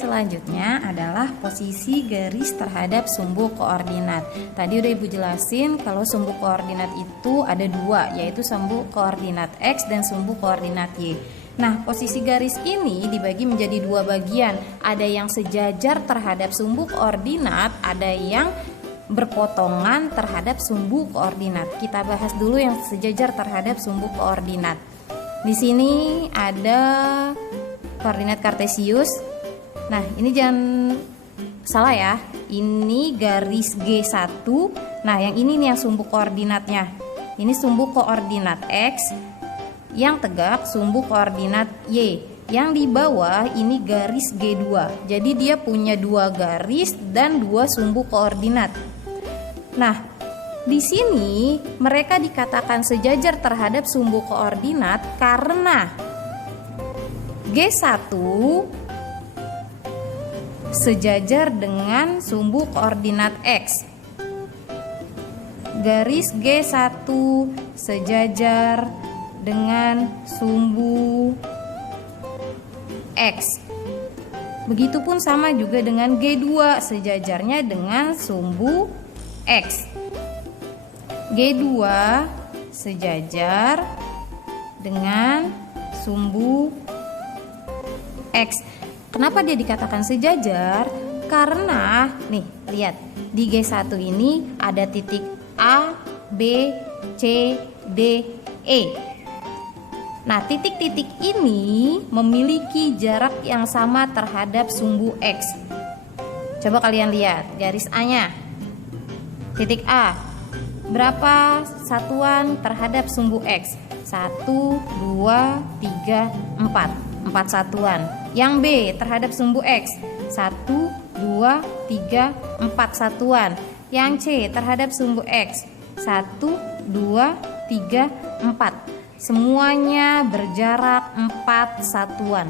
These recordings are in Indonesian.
selanjutnya adalah posisi garis terhadap sumbu koordinat. Tadi udah Ibu jelasin kalau sumbu koordinat itu ada dua, yaitu sumbu koordinat X dan sumbu koordinat Y. Nah, posisi garis ini dibagi menjadi dua bagian. Ada yang sejajar terhadap sumbu koordinat, ada yang berpotongan terhadap sumbu koordinat. Kita bahas dulu yang sejajar terhadap sumbu koordinat. Di sini ada koordinat kartesius. Nah, ini jangan salah ya. Ini garis G1. Nah, yang ini nih yang sumbu koordinatnya. Ini sumbu koordinat X. Yang tegak sumbu koordinat Y. Yang di bawah ini garis G2. Jadi dia punya dua garis dan dua sumbu koordinat. Nah, di sini mereka dikatakan sejajar terhadap sumbu koordinat karena G1 sejajar dengan sumbu koordinat X. Garis G1 sejajar dengan sumbu X. Begitupun sama juga dengan G2 sejajarnya dengan sumbu X. G2 sejajar dengan sumbu X. Kenapa dia dikatakan sejajar? Karena nih, lihat di G1 ini ada titik A, B, C, D, E. Nah, titik-titik ini memiliki jarak yang sama terhadap sumbu X. Coba kalian lihat garis A-nya. Titik A, berapa satuan terhadap sumbu X? 1, 2, 3, 4. 4 satuan. Yang B terhadap sumbu X 1, 2, 3, 4 satuan. Yang C terhadap sumbu X 1, 2, 3, 4. Semuanya berjarak 4 satuan.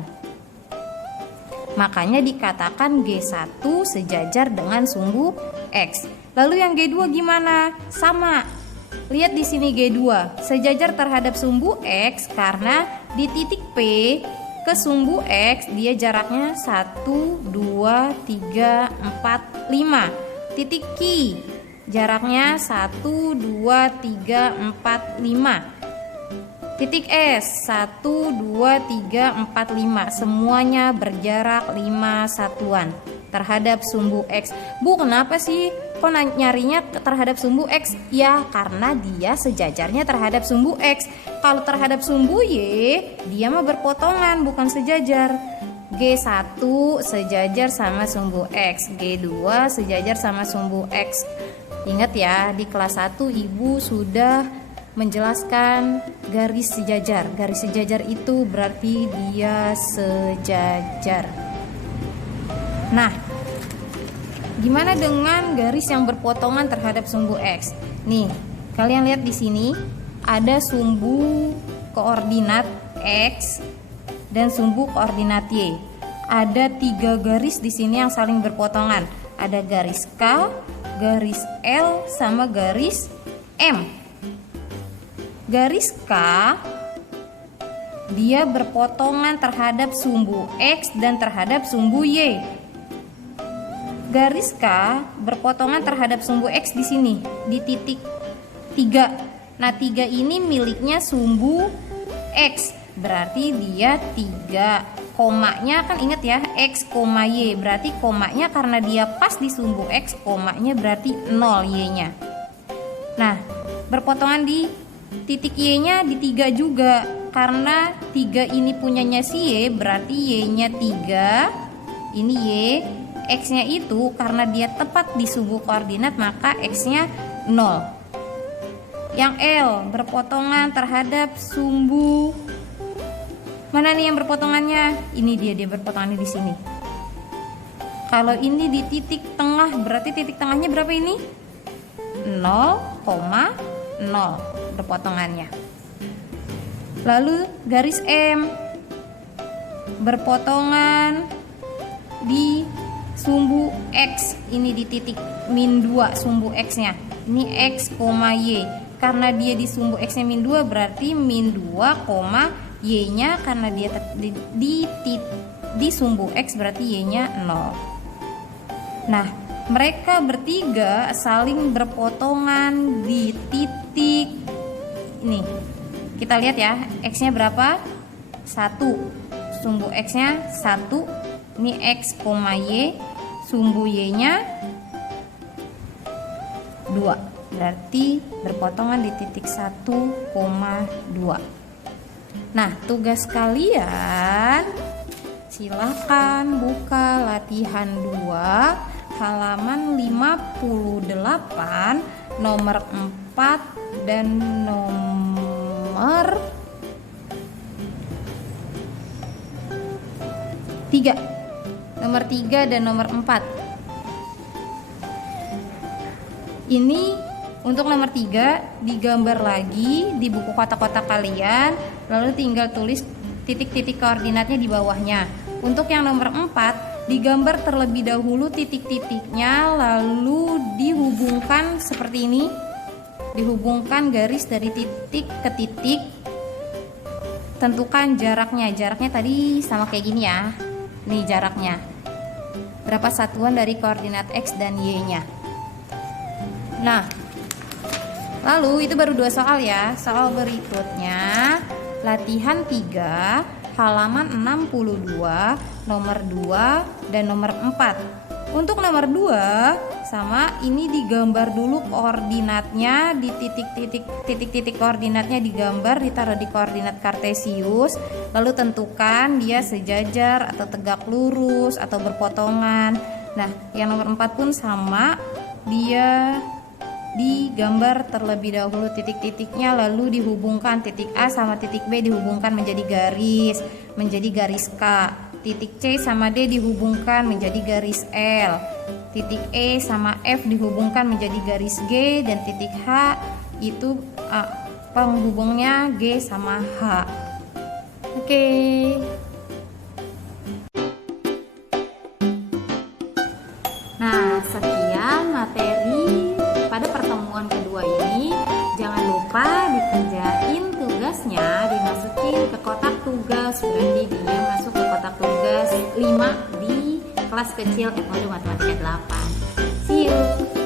Makanya dikatakan G1 sejajar dengan sumbu X. Lalu yang G2 gimana? Sama. Lihat di sini G2 sejajar terhadap sumbu X karena di titik P ke sumbu X dia jaraknya 1, 2, 3, 4, 5. Titik Q jaraknya 1, 2, 3, 4, 5. Titik S 1, 2, 3, 4, 5. Semuanya berjarak 5 satuan terhadap sumbu X. Bu, kenapa sih kok nyarinya terhadap sumbu X? Ya, karena dia sejajarnya terhadap sumbu X. Kalau terhadap sumbu Y, dia mah berpotongan, bukan sejajar. G1 sejajar sama sumbu X, G2 sejajar sama sumbu X. Ingat ya, di kelas 1 Ibu sudah menjelaskan garis sejajar. Garis sejajar itu berarti dia sejajar. Nah, gimana dengan garis yang berpotongan terhadap sumbu X? Nih, kalian lihat di sini ada sumbu koordinat X dan sumbu koordinat Y. Ada 3 garis di sini yang saling berpotongan. Ada garis K, garis L, sama garis M. Garis K dia berpotongan terhadap sumbu X dan terhadap sumbu Y. Garis K berpotongan terhadap sumbu X di sini, di titik 3. Nah, 3 ini miliknya sumbu X. Berarti dia 3. Komanya kan ingat ya, X, Y. Berarti komanya karena dia pas di sumbu X, komanya berarti 0 Y-nya. Nah, berpotongan di titik Y-nya di 3 juga. Karena 3 ini punyanya si Y, berarti Y-nya 3. Ini Y. X-nya itu karena dia tepat di sumbu koordinat maka X-nya 0. Yang L berpotongan terhadap sumbu mana nih yang berpotongannya? Ini dia berpotongannya di sini. Kalau ini di titik tengah berarti titik tengahnya berapa ini? 0,0 berpotongannya. Lalu garis M berpotongan di sumbu X, ini di titik min 2 sumbu X-nya. Ini X, Y. Karena dia di sumbu X-nya min 2 berarti min 2, Y-nya karena dia di di sumbu X berarti Y-nya 0. Nah, mereka bertiga saling berpotongan di titik ini. Kita lihat ya, X-nya berapa? 1. Sumbu X-nya 1. Ini X, Y. Sumbu Y-nya 2. Berarti berpotongan di titik 1,2. Nah, tugas kalian silakan buka latihan 2 halaman 58 nomor 4 dan nomor 3. Nomor 3 dan nomor 4. Ini untuk nomor 3 digambar lagi di buku kotak-kotak kalian, lalu tinggal tulis titik-titik koordinatnya di bawahnya. Untuk yang nomor 4 digambar terlebih dahulu titik-titiknya, lalu dihubungkan seperti ini. Dihubungkan garis dari titik ke titik. Tentukan jaraknya. Jaraknya tadi sama kayak gini ya. Nih jaraknya. Berapa satuan dari koordinat X dan Y-nya. Nah, lalu itu baru 2 soal ya. Soal berikutnya latihan 3 halaman 62 nomor 2 dan nomor 4. Untuk nomor 2 sama, ini digambar dulu koordinatnya di titik-titik koordinatnya digambar, ditaruh di koordinat kartesius, lalu tentukan dia sejajar atau tegak lurus atau berpotongan. Nah, yang nomor 4 pun sama, dia digambar terlebih dahulu titik-titiknya, lalu dihubungkan titik A sama titik B dihubungkan menjadi garis K. Titik C sama D dihubungkan menjadi garis L. Titik E sama F dihubungkan menjadi garis G, dan titik H itu penghubungnya G sama H. Oke. Nah, sekian materi pada pertemuan kedua ini. Jangan lupa dikerjain tugasnya, dimasukin ke kotak tugas. Berarti dia masuk ke kotak tugas 5 di kelas kecil F0 Matematika 8. See you.